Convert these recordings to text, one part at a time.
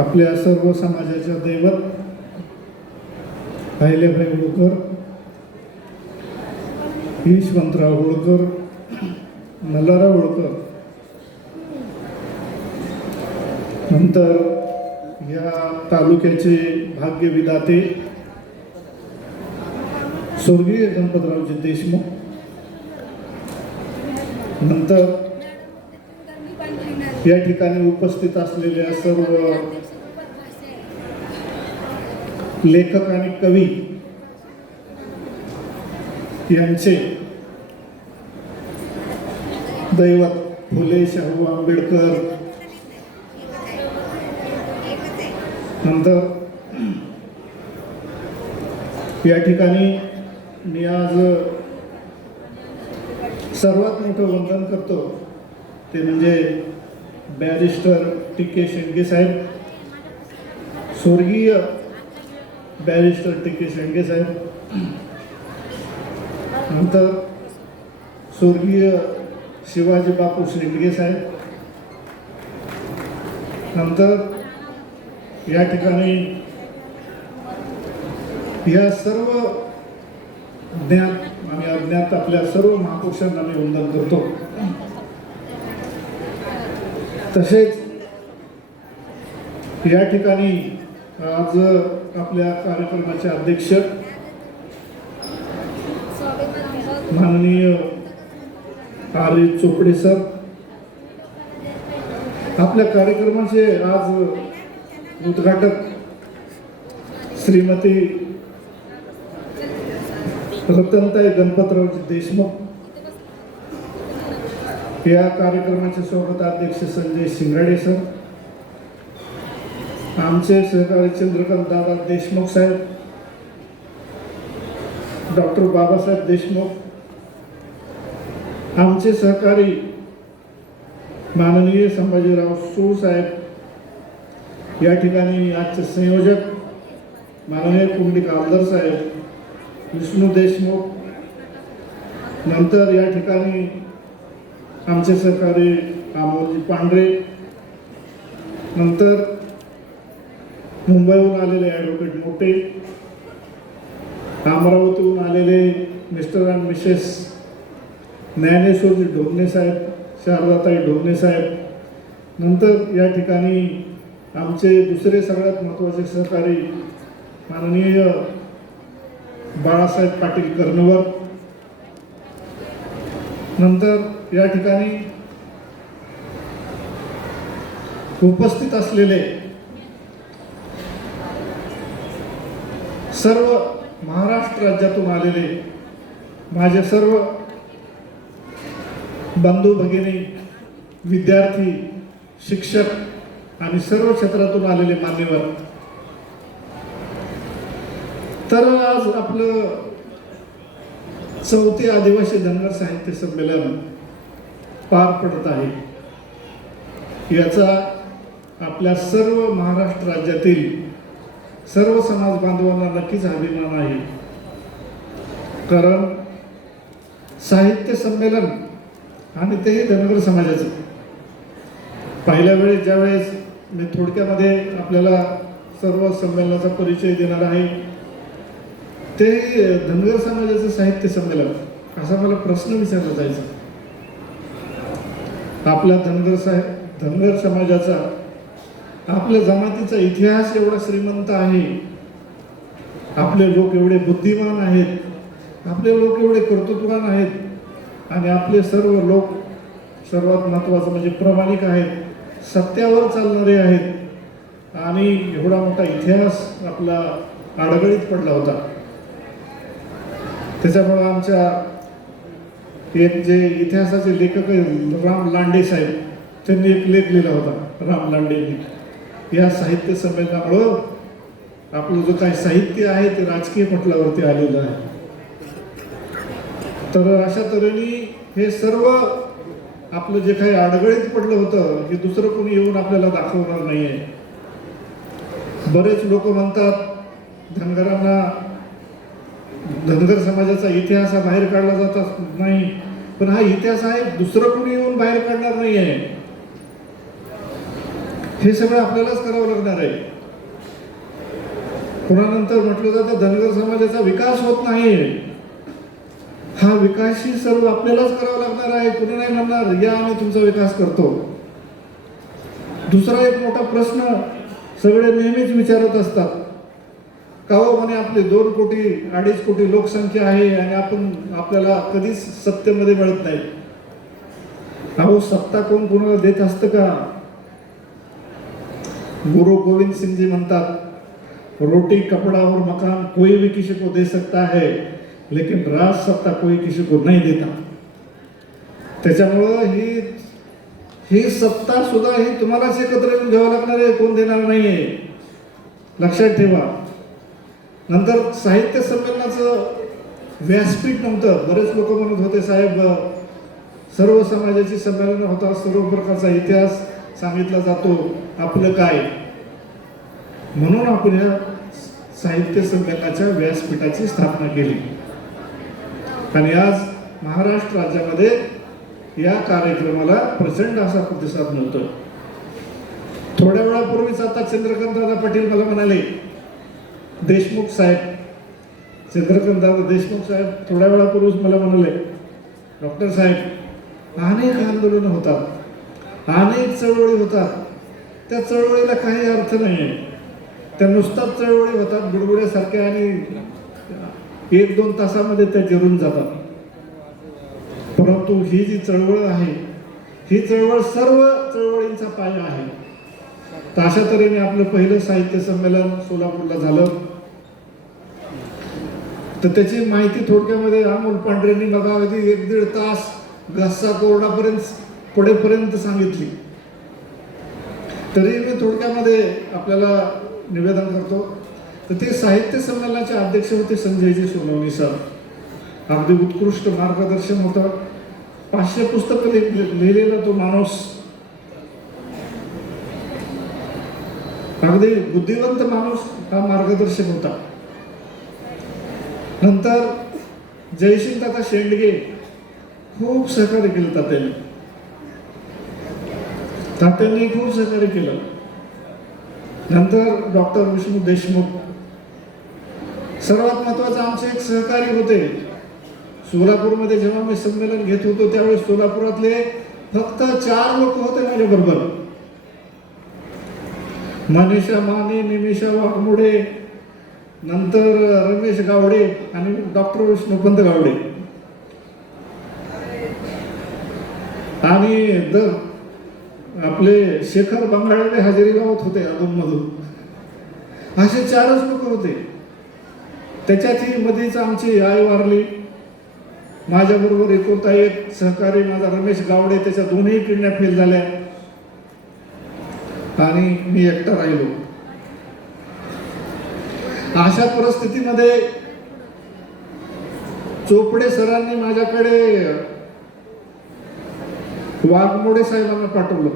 आपल्या सर्व समाजाच्या दैवत अहिल्याबाई होळकर, यशवंतराव होळकर, मल्हारराव होळकर, नंतर या तालुक्याचे भाग्य विधाते स्वर्गीय गणपतरावजी देशमुख, नंतर या ठिकाणी उपस्थित असलेल्या सर्व लेखक आणि कवी यांचे दैवत फुले शाहू आंबेडकर, नंतर या ठिकाणी मी आज सर्वात मोठं वंदन करतो ते म्हणजे बॅरिस्टर टी.के. शेंडगे साहेब, स्वर्गीय बॅरिस्टर टी.के. शेंडगे साहेब, नंतर स्वर्गीय शिवाजी बापू शेंडगे साहेब, नंतर या ठिकाणी या सर्व ज्ञात आणि अज्ञात आपल्या सर्व महापुरुषांना मी वंदन करतो. तसेच या ठिकाणी आज आपल्या कार्यक्रमाचे अध्यक्ष माननीय आर. चोपडे सर, आपल्या कार्यक्रमाचे आज उद्घाटक श्रीमती रतनताई गणपतरावजी देशमुख, या कार्यक्रमाचे स्वागताध्यक्ष संजय शिंगाडे सर, आमचे सहकारी चंद्रकांत दादा देशमुख साहेब, डॉक्टर बाबासाहेब देशमुख, आमचे सहकारी माननीय संभाजीराव सूळ साहेब, या ठिकाणी आजचे संयोजक माननीय पुंडलिक आमदार साहेब, विष्णू देशमुख, नंतर या ठिकाणी आमचे सहकारी अमोलजी पांढरे, नंतर मुंबईहून आलेले ॲडव्होकेट मोठे, अमरावतीहून आलेले मिस्टर अँड मिसेस ज्ञानेश्वरजी ढोबणे साहेब, शारदाताई ढोबणे साहेब, नंतर या ठिकाणी आमचे दुसरे सगळ्यात महत्त्वाचे सहकारी माननीय बाळासाहेब पाटील कर्णवर, नंतर या ठिकाणी उपस्थित असलेले सर्व महाराष्ट्र राज्यातून आलेले माझे सर्व बंधू भगिनी, विद्यार्थी, शिक्षक आणि सर्व क्षेत्रातून आलेले मान्यवर. तर आज आपलं 4थे आदिवासी धनगर साहित्य संमेलन पार पडत आहे. याचा आपल्या सर्व महाराष्ट्र राज्यातील सर्व समाज बांधवांना नक्कीच अभिमान आहे. कारण साहित्य संमेलन आणि तेही धनगर समाजाचं. पहिल्या वेळेस ज्यावेळेस मी थोडक्यामध्ये आपल्याला सर्व संमेलनाचा परिचय देणार आहे, ते धनगर समाजाचं साहित्य संमेलन असा मला प्रश्न विचारला जायचा. आपल्या धनगर समाजाचा, आपल्या जमातीचा इतिहास एवढा श्रीमंत आहे, आपले लोक एवढे बुद्धिमान आहेत, आपले लोक एवढे कर्तृत्ववान आहेत, आणि आपले सर्व लोक सर्वात महत्त्वाचं म्हणजे प्रामाणिक आहेत, सत्यावर चालणारे आहेत, आणि एवढा मोठा इतिहास आपला आडगळीत पडला होता. त्याच्यामुळं आमच्या एक जे इतिहासाचे लेखक राम लांडे साहेब, त्यांनी एक लेख लिहिला होता. राम लांडेंनी या साहित्य संमेलनामुळं आपलं जो काही साहित्य आहे ते राजकीय पटलावरती आलेलं आहे. तर अशा तऱ्हेने हे सर्व आपलं जे काही अडगळीत पडलं होतं हे दुसरं कोणी येऊन आपल्याला दाखवणार नाही आहे. बरेच लोक म्हणतात धनगरांना धनगर समाजाचा इतिहास हा बाहेर काढला जात नाही, पण हा इतिहास आहे दुसरं कोणी येऊन बाहेर काढणार नाही आहे. हे सगळं आपल्यालाच करावं लागणार आहे. पुन्हा म्हटलं जातं धनगर समाजाचा विकास होत नाही. हा विकासही सर्व आपल्यालाच करावा लागणार आहे. कुणी नाही म्हणणार या आम्ही तुमचा विकास करतो. दुसरा एक मोठा प्रश्न सगळे नेहमीच विचारत असतात, का हो म्हणे आपली 2 कोटी 2.5 कोटी लोकसंख्या आहे आणि आपल्याला कधीच सत्तेमध्ये मिळत नाही. अहो सत्ता कोण कोणाला देत असतं का? गुरु गोविंद सिंह जी म्हणतात, रोटी कपड़ा और मकान कोई भी किसी को दे सकता है, लेकिन राज सत्ता कोई किसी को नहीं देता. त्याच्यामुळं ही सत्ता सुद्धा ही तुम्हालाच एकत्र येऊन घ्यावं लागणार आहे, कोण देणार नाहीये, लक्षात ठेवा. नंतर साहित्य संमेलनाचं व्यासपीठ नव्हतं. बरेच लोक म्हणत होते साहेब सर्व समाजाची संमेलन होतात, सर्व प्रकारचा इतिहास सांगितला जातो, आपलं काय. म्हणून आपण या साहित्य संमेलनाच्या व्यासपीठाची स्थापना केली आणि आज महाराष्ट्र राज्यामध्ये या कार्यक्रमाला प्रचंड असा प्रतिसाद मिळतोय. थोड्या वेळापूर्वीच आता चंद्रकांतदादा पाटील मला म्हणाले, देशमुख साहेब, चंद्रकांतदादा देशमुख साहेब थोड्या वेळापूर्वीच मला म्हणाले, डॉक्टर साहेब अनेक आंदोलनं होतात, अनेक चळवळी होतात, त्या चळवळीला काही अर्थ नाही आहे. त्या नुसताच चळवळी होतात बुडबुड्यासारख्या आणि 1-2 तासामध्ये त्या जिरून जातात. परंतु ही जी चळवळ आहे, ही चळवळ सर्व चळवळींचा पाया आहे. तर अशा तऱ्हेने आपलं पहिलं साहित्य संमेलन सोलापूरला झालं. तर त्याची माहिती थोडक्यामध्ये अमोल पांढरेंनी बघा अगदी 1-1.5 तास घसा कोरडापर्यंत पुढेपर्यंत सांगितली. तरी मी थोडक्यामध्ये आपल्याला निवेदन करतो. तर ते साहित्य संमेलनाचे अध्यक्ष होते संजयजी सोनवणे सर. अगदी उत्कृष्ट मार्गदर्शन होतं. 500 पुस्तकं लिहिलेला तो माणूस, अगदी बुद्धिवंत माणूस, हा मार्गदर्शक होता. नंतर जयसिंग दादा शेंडगे खूप सहकार्य केलं तात्यांनी खूप सहकार्य केलं. नंतर डॉक्टर विष्णू देशमुख, सर्वात महत्वाचं आमचे एक सहकारी होते. सोलापूरमध्ये जेव्हा मी संमेलन घेत होतो त्यावेळेस सोलापुरातले फक्त 4 लोक होते माझ्या बरोबर. मनीषा माने, निमिषा वाघमोडे, नंतर रमेश गावडे आणि डॉक्टर विष्णुपंत गावडे आणि आपले शेखर बंगाळे हजेरी लावत होते अधूनमधून. असे 4च लोक होते. त्याच्यातही मध्येच आमची आई वारली. माझ्याबरोबर एकुलता एक सहकारी माझा रमेश गावडे, त्याच्या 2ही किडन्या फेल झाल्या आणि मी एकटा राहिलो. अशा परिस्थितीमध्ये चोपडे सरांनी माझ्याकडे वाघमोडे साहेबांना पाठवलं,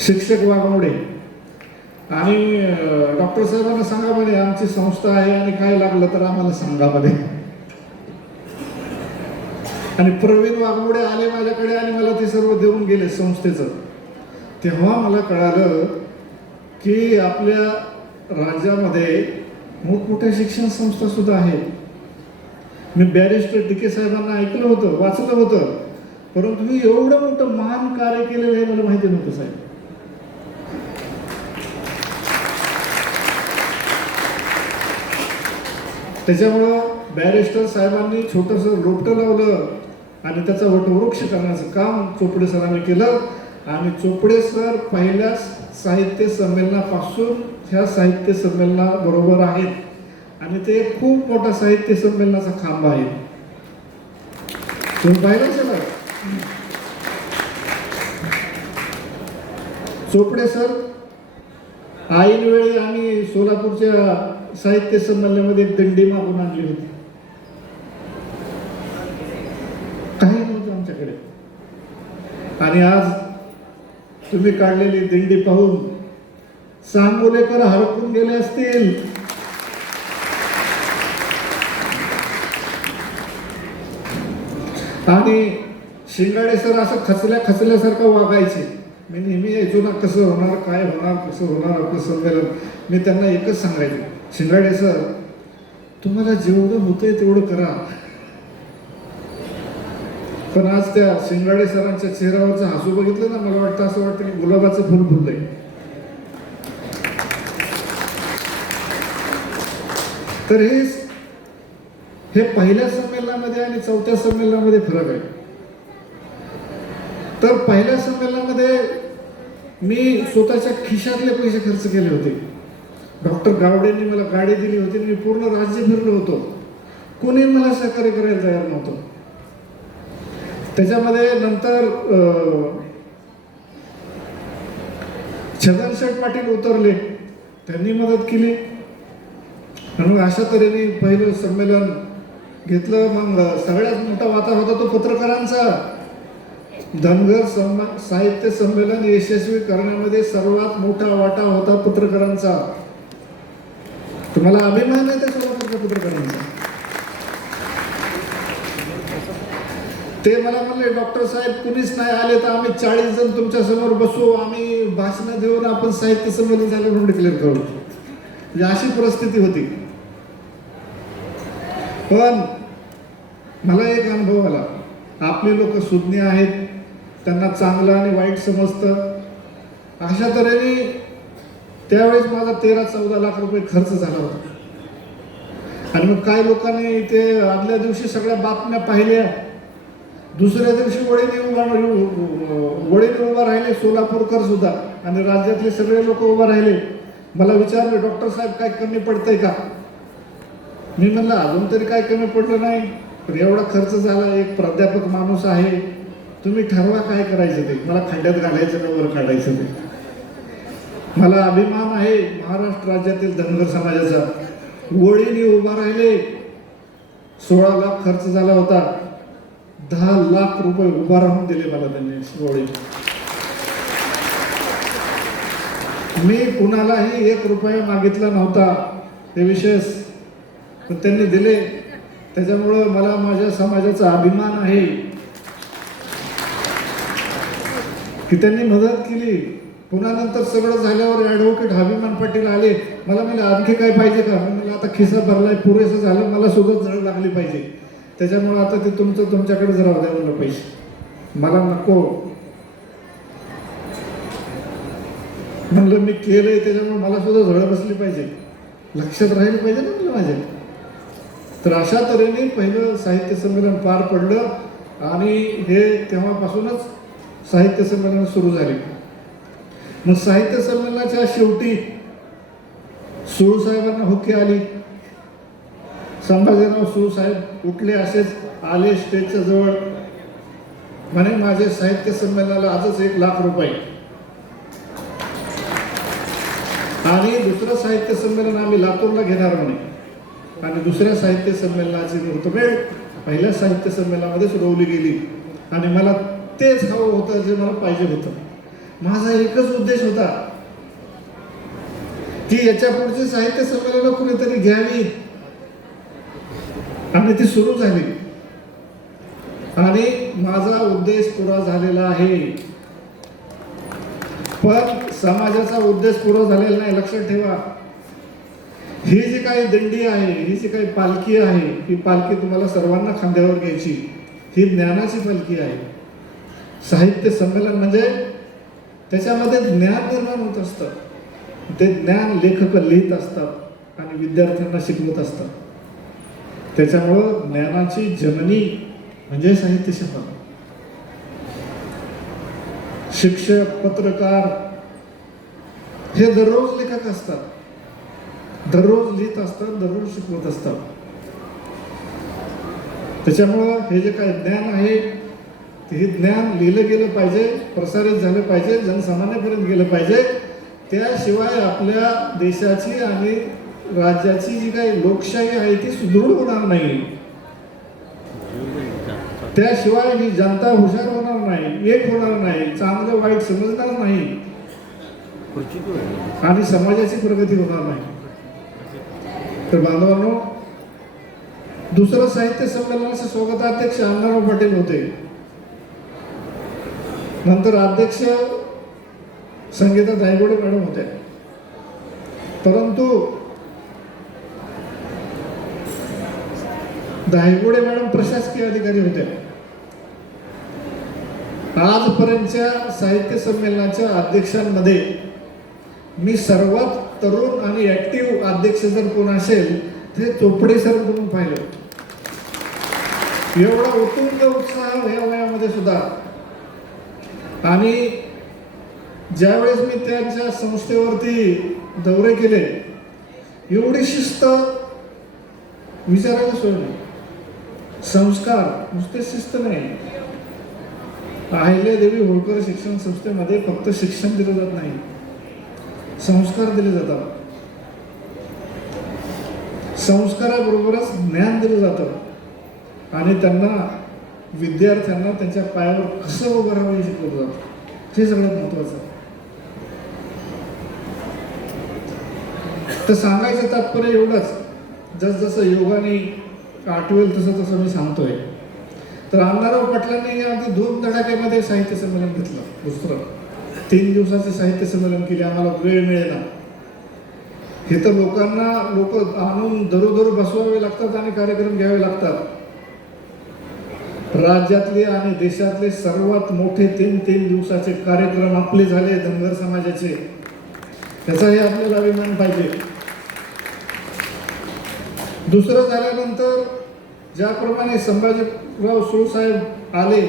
शिक्षक वाघमोडे, आणि डॉक्टर साहेबांना सांगा म्हणे आमची संस्था आहे आणि काय लागलं तर आम्हाला सांगा म्हणे. आणि प्रवीण वाघमोडे आले माझ्याकडे आणि मला ते सर्व देऊन गेले संस्थेचं. तेव्हा मला कळालं की आपल्या राज्यामध्ये मोठमोठ्या शिक्षण संस्था सुद्धा आहेत. मी बॅरिस्टर DK साहेबांना ऐकलं होतं, वाचलं होतं, परंतु मी एवढं मोठं महान कार्य केलेलं आहे मला माहिती नव्हतं साहेब. त्याच्यामुळं बॅरिस्टर साहेबांनी छोटंसं रोपटं लावलं आणि त्याचा वटवृक्ष करण्याचं काम चोपडे सरांनी केलं. आणि चोपडे सर पहिल्या साहित्य संमेलनापासून ह्या साहित्य संमेलनाबरोबर आहेत आणि ते खूप मोठा साहित्य संमेलनाचा खांब आहे. तुम्ही पाहिलं सर, चोपडे सर ऐनवेळी आम्ही सोलापूरच्या साहित्य संमेलनामध्ये एक दिंडी मागून आणली होती. काही नव्हतं आमच्याकडे आणि आज तुम्ही काढलेली दिंडी पाहून सांगोलेकर हरपून गेले असतील. आणि शिंगाडे सर असं खचल्यासारखं वागायचे. मी नेहमी यायचो ना, कसं होणार, काय होणार, कसं होणार आपलं संमेलन. मी त्यांना एकच सांगायचो, शिंगाडे सर, तुम्हाला जेवढं होतंय तेवढं करा. पण आज त्या शिंगाडे सरांच्या चेहऱ्यावरचं हसू बघितलं ना, मला वाटतं, असं वाटतं की गुलाबाचं फुल फुललंय. तर हे पहिल्या संमेलनामध्ये आणि चौथ्या संमेलनामध्ये फरक आहे. तर पहिल्या संमेलनामध्ये मी स्वतःच्या खिशातले पैसे खर्च केले होते. डॉक्टर गावडेंनी मला गाडी दिली होती, मी पूर्ण राज्य फिरलो होतो. कोणी मला सहकार्य करायला तयार नव्हतं. त्याच्यामध्ये नंतर छगन शेठ पाटील उतरले, त्यांनी मदत केली. आणि मग अशा तऱ्हेने पहिलं संमेलन घेतलं. मग सगळ्यात मोठा वाटा होता तो पत्रकारांचा. धनगर साहित्य संमेलन यशस्वी करण्यामध्ये सर्वात मोठा वाटा होता पत्रकारांचा. तुम्हाला अभिमान आहे त्या सोलापूरच्या पत्रकारांचा. ते मला म्हणले, डॉक्टर साहेब कुणीच नाही आले तर आम्ही 40 जण तुमच्या समोर बसू, आम्ही भाषण देऊन आपण साहित्य संमेलन झालं म्हणून डिक्लेअर करू. म्हणजे अशी परिस्थिती होती. पण मला एक अनुभव आला, आपले लोक सुज्ञ आहेत, त्यांना चांगलं आणि वाईट समजतं. अशा तऱ्हेने त्यावेळेस माझा 13-14 लाख रुपये खर्च झाला होता. आणि मग काही लोकांनी ते आदल्या दिवशी सगळ्या बातम्या पाहिल्या, दुसऱ्या दिवशी वळीने उभा राहिले सोलापूरकर सुद्धा, आणि राज्यातले सगळे लोक उभा राहिले. मला विचारले, डॉक्टर साहेब काय कमी पडतंय का? मी म्हणलं अजून तरी काय कमी पडलं नाही, पण एवढा खर्च झाला, एक प्राध्यापक माणूस आहे, तुम्ही ठरवा काय करायचं ते, मला खड्ड्यात घालायचं का वर काढायचं ते. मला अभिमान आहे महाराष्ट्र राज्यातील धनगर समाजाचा. वळीने उभा राहिले, 16 लाख खर्च झाला होता, 10 लाख रुपये उभा राहून दिले मला त्यांनी वळी. मी कुणालाही 1 रुपया मागितला नव्हता, हे विशेष, पण त्यांनी दिले. त्याच्यामुळं मला माझ्या समाजाचा अभिमान आहे की त्यांनी मदत केली. पुन्हा नंतर सगळं झाल्यावर ॲडव्होकेट अभिमान पाटील आले. मला म्हणले, आणखी काय पाहिजे का? मला आता खिसा भरलाय, पुरेसं झालं, मला सुद्धा जळ लागली पाहिजे, त्याच्यामुळे आता ते तुमच्याकडेच राहू द्या म्हणलं पैसे, मला नको. म्हणलं मी केलंय त्याच्यामुळे मला सुद्धा झळ बसली पाहिजे, लक्षात राहिलं पाहिजे ना म्हणलं माझ्या. तर अशा तऱ्हेने पहिलं साहित्य संमेलन पार पडलं आणि हे तेव्हापासूनच साहित्य संमेलन सुरू झाले. मग साहित्य संमेलनाच्या शेवटी सुळसाहेबांना हुकी आली. संभाजीराव सुळसाहेब उठले, असेच आले स्टेजच्या जवळ, म्हणे माझे साहित्य संमेलनाला आजच 1 लाख रुपये, आणि दुसरं साहित्य संमेलन आम्ही लातूरला घेणार म्हणे. आणि दुसऱ्या साहित्य संमेलनाची मुहूर्तमेढ पहिल्या साहित्य संमेलनामध्येच रोवली गेली. आणि मला तेच हवं होतं जे मला पाहिजे होतं. माझा एकच उद्देश होता की याच्या पुढची साहित्य संमेलन कुणीतरी घ्यावी, आणि ती सुरू झाली. आणि माझा उद्देश पुरा झालेला आहे. पण समाजाचा उद्देश पुरा झालेला नाही, लक्षात ठेवा. ही जी काही दिंडी आहे, ही जी काही पालखी आहे, ही पालखी तुम्हाला सर्वांना खांद्यावर घ्यायची. ही ज्ञानाची पालखी आहे. साहित्य संमेलन म्हणजे त्याच्यामध्ये ज्ञान निर्माण होत असतं. ते ज्ञान लेखक लिहित असतात आणि विद्यार्थ्यांना शिकवत असतात. त्याच्यामुळं ज्ञानाची जननी म्हणजे साहित्य संमेलन. शिक्षक, पत्रकार हे दररोज लेखक असतात, दररोज लिहित असतात, दररोज शिकवत असतात. त्याच्यामुळं हे जे काही ज्ञान आहे ते ज्ञान लिहिलं गेलं पाहिजे, प्रसारित झालं पाहिजे, जनसामान्यापर्यंत गेलं पाहिजे. त्याशिवाय आपल्या देशाची आणि राज्याची जी काही लोकशाही आहे ती सुदृढ होणार नाही. त्याशिवाय ही जनता हुशार होणार नाही, एक होणार नाही, चांगलं वाईट समजणार नाही, आणि समाजाची प्रगती होणार नाही. तर बांधवांनो, दुसरं साहित्य संमेलनाचे स्वागताध्यक्ष अण्णाराव पाटील होते. नंतर अध्यक्ष संगीता धायगुडे मॅडम होत्या, परंतु धायगुडे मॅडम प्रशासकीय अधिकारी होत्या. आजपर्यंतच्या साहित्य संमेलनाच्या अध्यक्षांमध्ये मी सर्वात तरुण आणि ऍक्टिव्ह अध्यक्ष जर कोण असेल ते चोपडे सर म्हणून पाहिलं. एवढा उत्तुंग उत्साह या वयामध्ये सुद्धा. आणि ज्यावेळेस मी त्यांच्या संस्थेवरती दौरे केले, एवढी शिस्त विचारायला सोय नाही. संस्कार नुसते शिस्त नाही. अहिल्यादेवी होळकर शिक्षण संस्थेमध्ये फक्त शिक्षण दिलं जात नाही, संस्कार दिले जातात. संस्काराबरोबरच ज्ञान दिलं जातं आणि त्यांना विद्यार्थ्यांना त्यांच्या पायावर कसं उभं राहावं हे शिकवलं जातं. हे सगळ्यात महत्वाचं. तर सांगायचं तात्पर्य एवढंच, जसजसं योगाने आठवेल तसं तसं मी सांगतोय. तर अण्णाराव पाटलांनी अगदी धूम धडाक्यामध्ये साहित्य संमेलन घेतलं. दुसरं 3 दिवसाचे साहित्य संमेलन केले. आम्हाला वेळ मिळेना. हे तर लोक आणून दरोदर बसवावे लागतात आणि कार्यक्रम घ्यावे लागतात. राज्यातले आणि देशातले सर्वात मोठे 3 दिवसाचे कार्यक्रम आपले झाले धनगर समाजाचे. त्याचाही आपल्याला अभिमान पाहिजे. दुसरं झाल्यानंतर ज्याप्रमाणे संभाजीराव सुळसाहेब आले,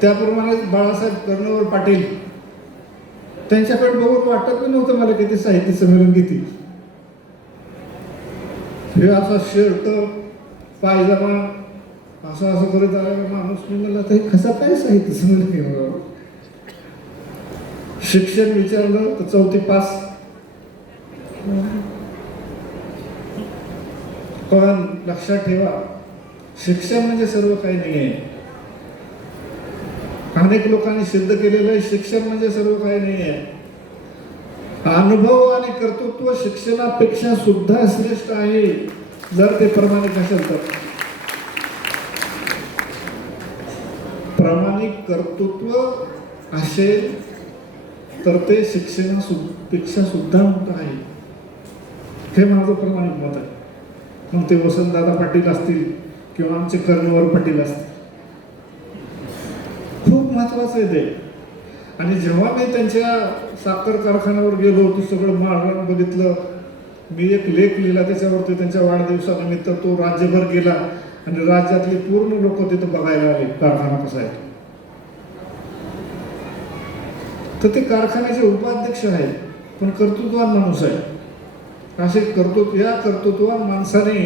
त्याप्रमाणे बाळासाहेब कर्णवर पाटील, त्यांच्याकडे बघून वाटत नव्हतं मला किती साहित्य संमेलन घेतील. हे असा शर्ट पायजमा असं करत आलेला माणूस, मी म्हणला तर कसं काय साहित्य संमेलन घेणार. शिक्षण विचारलं तर 4थी पास. पण लक्षात ठेवा, शिक्षण म्हणजे सर्व काही नाही आहे. अनेक लोकांनी सिद्ध केलेलं आहे शिक्षण म्हणजे सर्व काही नाही आहे. अनुभव आणि कर्तृत्व शिक्षणापेक्षा सुद्धा श्रेष्ठ आहे जर ते प्रामाणिक असेल तर. प्रामाणिक कर्तृत्व असेल तर ते शिक्षणापेक्षा सुद्धा मोठं आहे. हे माझं प्रामाणिक मत आहे. मग ते वसंतदादा पाटील असतील किंवा आमचे कर्णवर पाटील असतील, खूप महत्वाचं आहे ते. आणि जेव्हा मी त्यांच्या साखर कारखान्यावर गेलो, ते सगळं माळरान बघितलं. मी एक लेख लिहिला त्याच्यावरती. त्यांच्या वाढदिवसानिमित्त तो राज्यभर गेला आणि राज्यातले पूर्ण लोक तिथं बघायला आले कारखाना कसा आहे. तर ते कारखान्याचे उपाध्यक्ष आहेत, पण कर्तृत्ववान माणूस आहे. असे या कर्तृत्ववान माणसाने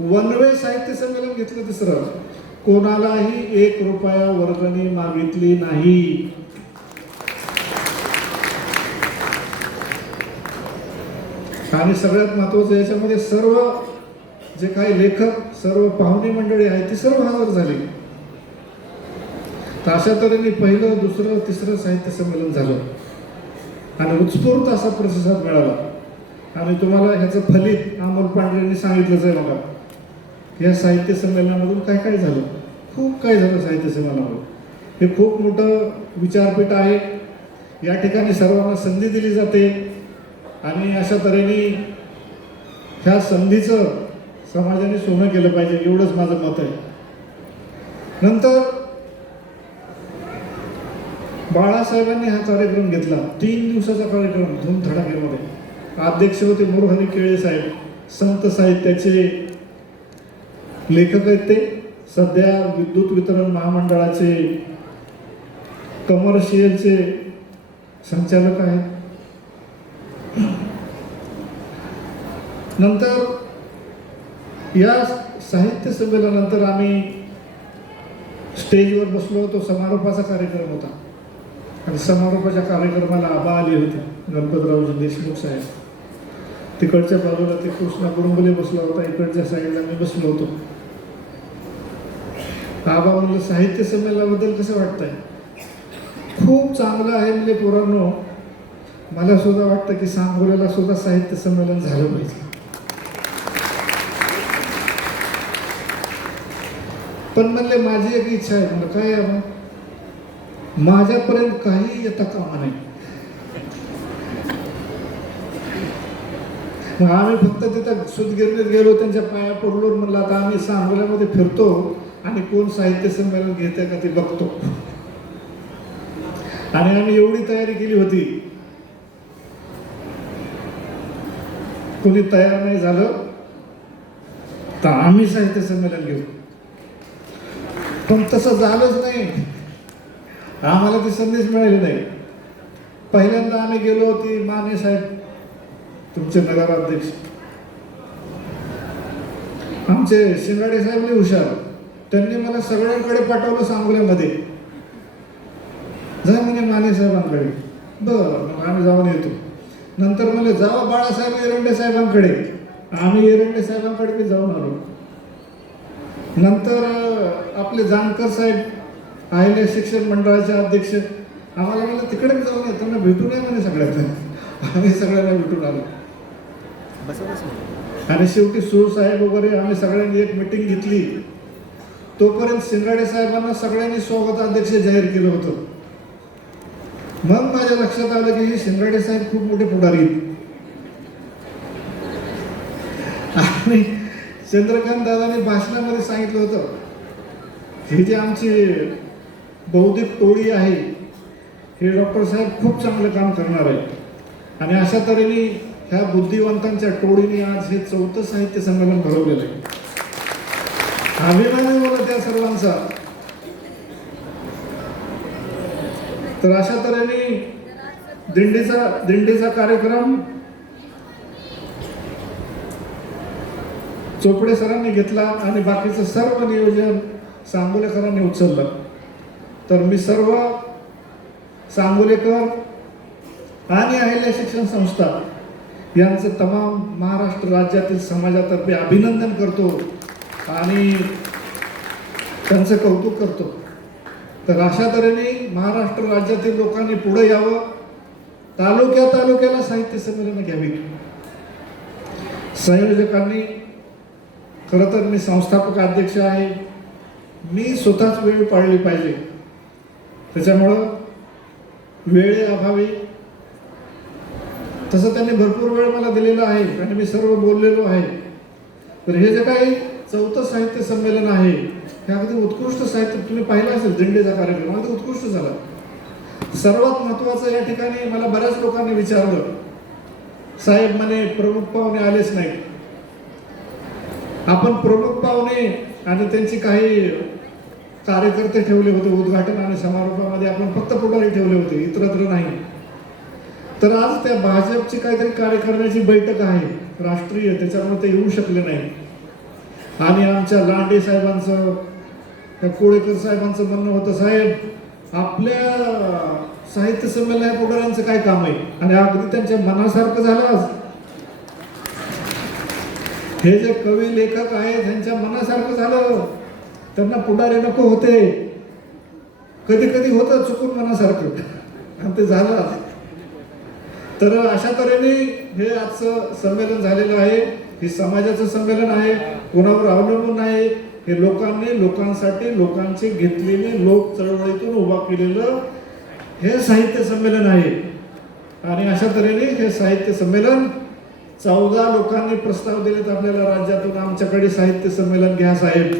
वनवे साहित्य संमेलन घेतलं. तिसरं, कोणालाही 1 रुपया वर्गणी मागितली नाही. आणि सगळ्यात महत्वाचं, याच्यामध्ये सर्व जे काही लेखक, सर्व पाहुणे मंडळी आहेत, ती सर्व हजर झाली. तर अशा तऱ्हेने पहिलं, दुसरं, तिसरं साहित्य संमेलन झालं आणि उत्स्फूर्त असा प्रतिसाद मिळाला. आणि तुम्हाला ह्याचं फलित अमोल पांढरेंनी सांगितलंच आहे मला. या साहित्य संमेलनामधून काय काय झालं, खूप काय झालं साहित्य संमेलनामधून. हे खूप मोठं विचारपीठ आहे. या ठिकाणी सर्वांना संधी दिली जाते आणि अशा तऱ्हेने ह्या संधीचं समाजाने सोनं केलं पाहिजे, एवढंच माझं मत आहे. नंतर बाळासाहेबांनी हा कार्यक्रम घेतला. 3 दिवसाचा कार्यक्रम धूमधडाक्यामध्ये. अध्यक्ष होते मुरहरी केळे साहेब, संत साहित्याचे लेखक आहेत. ते सध्या विद्युत वितरण महामंडळाचे कमर्शियलचे संचालक आहेत. नंतर या साहित्य संमेलनानंतर आम्ही स्टेजवर बसलो होतो. समारोपाचा कार्यक्रम होता आणि समारोपाच्या कार्यक्रमाला आबा आले होते, गणपतरावजी देशमुख साहेब. तिकडच्या बाजूला ते कृष्णा कुरुंबले बसला होता, इकडच्या साईडला मी बसलो होतो. आबा म्हणलं, साहित्य संमेलनाबद्दल कसं वाटतंय? खूप चांगलं आहे म्हणजे पोरांनो, मला सुद्धा वाटतं की सांगोल्याला सुद्धा साहित्य संमेलन झालं पाहिजे. पण म्हणले माझी एक इच्छा आहे. म्हणलं काय आहे? माझ्यापर्यंत काही येता कामा नाही. मग आम्ही फक्त तिथं सुतगिरणीत गेलो, त्यांच्या पाया पडलो, म्हणलं आता आम्ही सांगोल्यामध्ये फिरतो आणि कोण साहित्य संमेलन घेते का ते बघतो. आणि आम्ही एवढी तयारी केली होती, कोणी तयार नाही झालं तर आम्ही साहित्य संमेलन घेऊ. पण तसं झालंच नाही, आम्हाला ती संदेश मिळाली नाही. पहिल्यांदा आम्ही गेलो, ती माने साहेब तुमचे नगराध्यक्ष, आमचे शिंगाडे साहेब लई हुशार, त्यांनी मला सगळ्यांकडे पाठवलं सांगोल्यामध्ये, जा म्हणे माने साहेबांकडे. बरं, मग आम्ही जाऊन येतो. नंतर म्हणजे जावा बाळासाहेब एरंडे साहेबांकडे, आम्ही एरंडे साहेबांकडे बी जाऊन आलो. नंतर आपले जानकर साहेब अहिले शिक्षण मंडळाचे अध्यक्ष, आम्हाला म्हणलं तिकडे जाऊन ये, त्यांना भेटून आहे म्हणे सगळ्यात. आम्ही सगळ्यांना भेटून आलो. आणि शेवटी सूर साहेब वगैरे आम्ही सगळ्यांनी एक मिटिंग घेतली. तोपर्यंत शिंगाडे साहेबांना सगळ्यांनी स्वागताध्यक्ष जाहीर केलं होतं. मग माझ्या लक्षात आलं की हे शिंगाडे साहेब खूप मोठे पुढारी आहेत. आणि चंद्रकांत दादांनी भाषणामध्ये सांगितलं होतं, ही जी आमची बौद्धिक टोळी आहे, हे डॉक्टर साहेब खूप चांगलं काम करणार आहे. आणि अशा तऱ्हेने ह्या बुद्धिवंतांच्या टोळीने आज हे 4थं साहित्य संमेलन भरवलेलं आहे. अभिमान आहे मला त्या सर्वांचा. तर अशा तऱ्हेने दिंडीचा कार्यक्रम चोपडे सरांनी घेतला आणि बाकीचं सर्व नियोजन सांगोलेकरांनी उचललं. तर मी सर्व सांगोलेकर आणि अहिल्या शिक्षण संस्था यांचं तमाम महाराष्ट्र राज्यातील समाजातर्फे अभिनंदन करतो आणि त्यांचं कौतुक करतो. तर अशा तऱ्हेने महाराष्ट्र राज्यातील लोकांनी पुढे यावं, तालुक्याला साहित्य संमेलन घ्यावी. संयोजकांनी, खरं तर मी संस्थापक अध्यक्ष आहे, मी स्वतःच वेळ पाळली पाहिजे. त्याच्यामुळं वेळेअभावी, तसं त्यांनी भरपूर वेळ मला दिलेला आहे आणि मी सर्व बोललेलो आहे. तर हे जे काही 4थं साहित्य संमेलन आहे, हे अगदी उत्कृष्ट साहित्य, तुम्ही पाहिलं असेल दिंडीचा कार्यक्रम अगदी उत्कृष्ट झाला. सर्वात महत्त्वाचं या ठिकाणी मला बऱ्याच लोकांनी विचारलं, साहेब म्हणे प्रमुख पाहुणे आलेच नाही. आपण प्रमुख पाहुणे आणि त्यांची काही कार्यकर्ते ठेवले होते उद्घाटन आणि समारोपामध्ये, आपण फक्त पुढारी ठेवले होते, इतरत्र नाही. तर आज त्या भाजपची काहीतरी कार्यकारिणीची बैठक आहे राष्ट्रीय, त्याच्यामुळे ते येऊ शकले नाही. आणि आमच्या लांडे साहेबांचं, त्या कोळेकर साहेबांचं म्हणणं होतं, साहेब आपल्या साहित्य संमेलना पुढाऱ्यांचं काय काम आहे. आणि अगदी त्यांच्या मनासारखं झालं. आज हे जे कवी लेखक आहेत त्यांच्या मनासारखं झालं. त्यांना पुढारी नको होते, कधी कधी होतं चुकून मनासारखं, आणि ते झालं. तर अशा तऱ्हेने हे आजचं संमेलन झालेलं आहे. हे समाजाचं संमेलन आहे, कोणावर अवलंबून नाही. हे लोकांनी, लोकांसाठी, लोकांचे घेतलेले, लोक चळवळीतून उभा केलेलं हे साहित्य संमेलन आहे. आणि अशा तऱ्हेने हे साहित्य संमेलन 14 लोकांनी प्रस्ताव दिलेत आपल्याला राज्यातून, आमच्याकडे साहित्य संमेलन घ्या साहेब.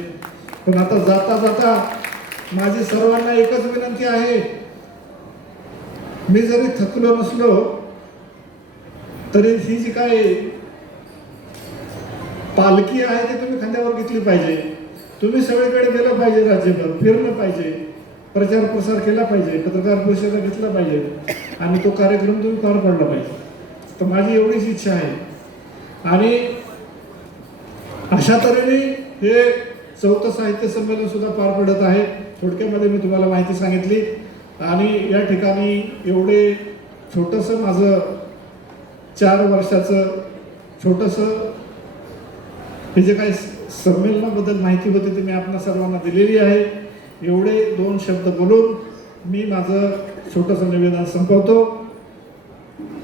पण आता जाता जाता माझी सर्वांना एकच विनंती आहे, मी जरी थकलो नसलो तरी ही जी काय पालखी आहे ती तुम्ही खांद्यावर घेतली पाहिजे. तुम्ही सगळीकडे गेलं पाहिजे, राज्यभर फिरलं पाहिजे, प्रचार प्रसार केला पाहिजे, पत्रकार परिषदा घेतला पाहिजे आणि तो कार्यक्रम तुम्ही पार पाडला पाहिजे. तर माझी एवढीच इच्छा आहे. आणि अशा तऱ्हेने हे 4थं साहित्य संमेलन सुद्धा पार पडत आहे. थोडक्यामध्ये मी तुम्हाला माहिती सांगितली. आणि या ठिकाणी एवढे छोटंसं माझं 4 वर्षाचं छोटंसं हे जे काही संमेलनाबद्दल माहिती होती ती मी आपल्या सर्वांना दिलेली आहे. एवढे 2 शब्द बोलून मी माझं छोटंसं निवेदन संपवतो.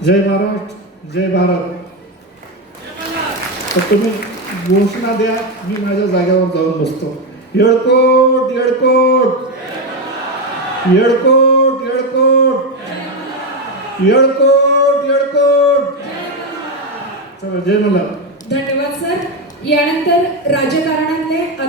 जय महाराष्ट्र, जय भारत. तर तुम्ही घोषणा द्या, मी माझ्या जागेवर जाऊन बसतो. येळकोट येळकोट येळकोट. येळकोट येळकोट येळकोट. चला, जय मला. धन्यवाद सर. यानंतर राजकारणातले